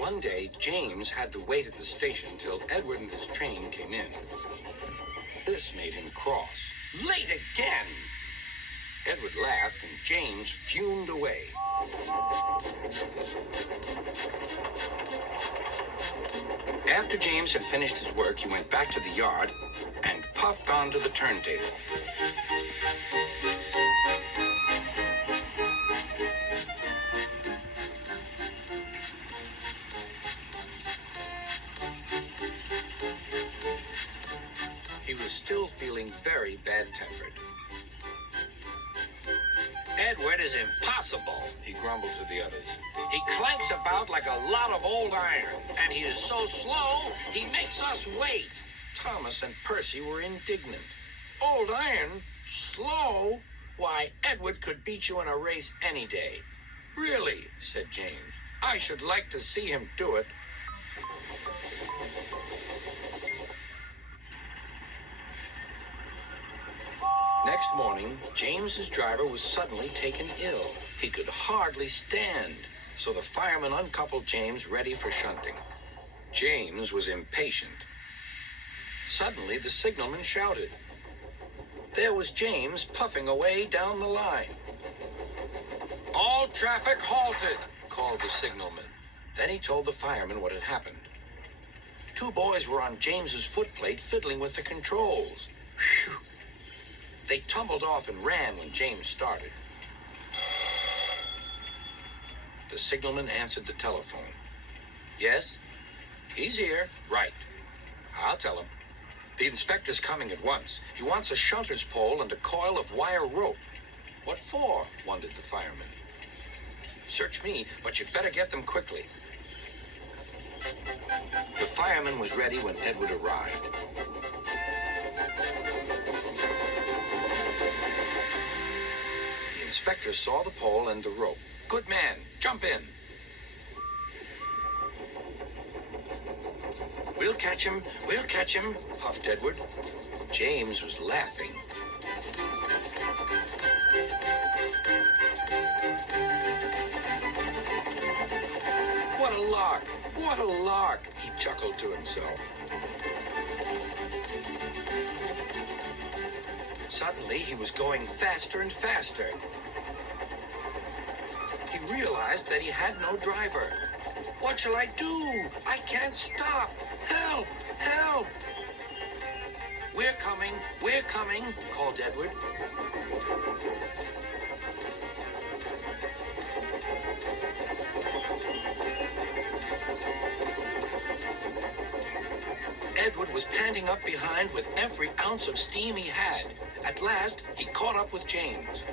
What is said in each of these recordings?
One day, James had to wait at the station till Edward and his train came in. This made him cross. Late again! Edward laughed and James fumed away. After James had finished his work, he went back to the yard and puffed onto the turntable. He was still feeling very bad-tempered. Edward is impossible, He grumbled to the others. He clanks about like a lot of old iron, and he is so slow, he makes us wait. Thomas and Percy were indignant. Old iron? Slow? Why, Edward could beat you in a race any day. Really, said James. I should like to see him do it. Next morning, James's driver was suddenly taken ill. He could hardly stand, so the fireman uncoupled James ready for shunting. James was impatient. Suddenly, the signalman shouted. There was James puffing away down the line. All traffic halted, called the signalman. Then he told the fireman what had happened. Two boys were on James's footplate fiddling with the controls. Phew! They tumbled off and ran when James started. The signalman answered the telephone. Yes? He's here. Right. I'll tell him. The inspector's coming at once. He wants a shunter's pole and a coil of wire rope. What for? Wondered the fireman. Search me, but you'd better get them quickly. The fireman was ready when Edward arrived. The inspector saw the pole and the rope. Good man, jump in. We'll catch him, puffed Edward. James was laughing. What a lark, he chuckled to himself. Suddenly, he was going faster and faster. He realized that he had no driver. What shall I do? I can't stop. Help! Help! We're coming, called Edward. Edward was panting up behind with every ounce of steam he had. At last, he caught up with James.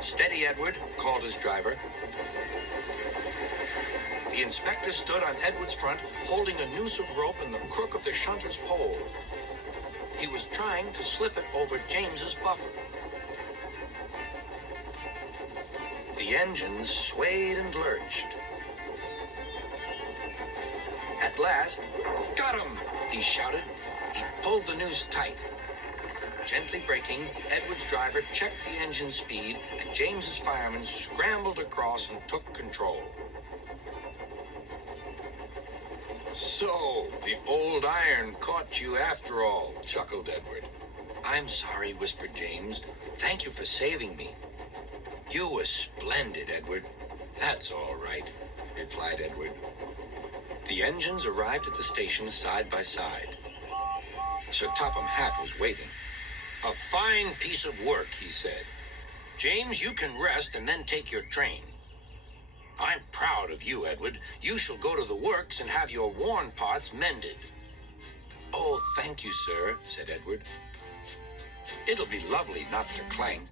Steady, Edward, called his driver. The inspector stood on Edward's front, holding a noose of rope in the crook of the shunter's pole. He was trying to slip it over James's buffer. The engines swayed and lurched. At last, got him, he shouted. He pulled the noose tight. Gently braking, Edward's driver checked the engine speed, and James's fireman scrambled across and took control. So, the old iron caught you after all, chuckled Edward. I'm sorry, whispered James. Thank you for saving me. You were splendid, Edward. That's all right, replied Edward. The engines arrived at the station side by side. Sir Topham Hatt was waiting. A fine piece of work, he said. James, you can rest and then take your train. I'm proud of you, Edward. You shall go to the works and have your worn parts mended. Oh, thank you, sir, said Edward. It'll be lovely not to clank.